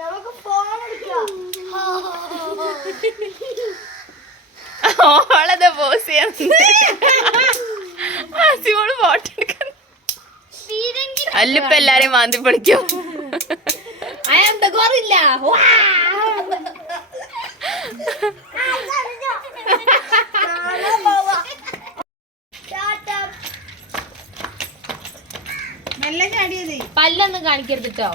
നമുക്ക് ഓളത് ബോസിയോട് ഫോട്ടോ എടുക്കാൻ അല്ലിപ്പ എല്ലാരെയും മാന്തി പിടിക്കും നല്ല ചാടിയത് പല്ലൊന്നും കാണിക്കരുത് കേട്ടോ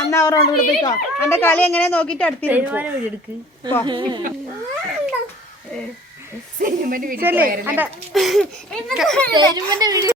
അന്നൗറൗണ്ട് പോയിക്കോ അന്റെ കളി എങ്ങനെ നോക്കിട്ട് അടുത്ത് സിനിമ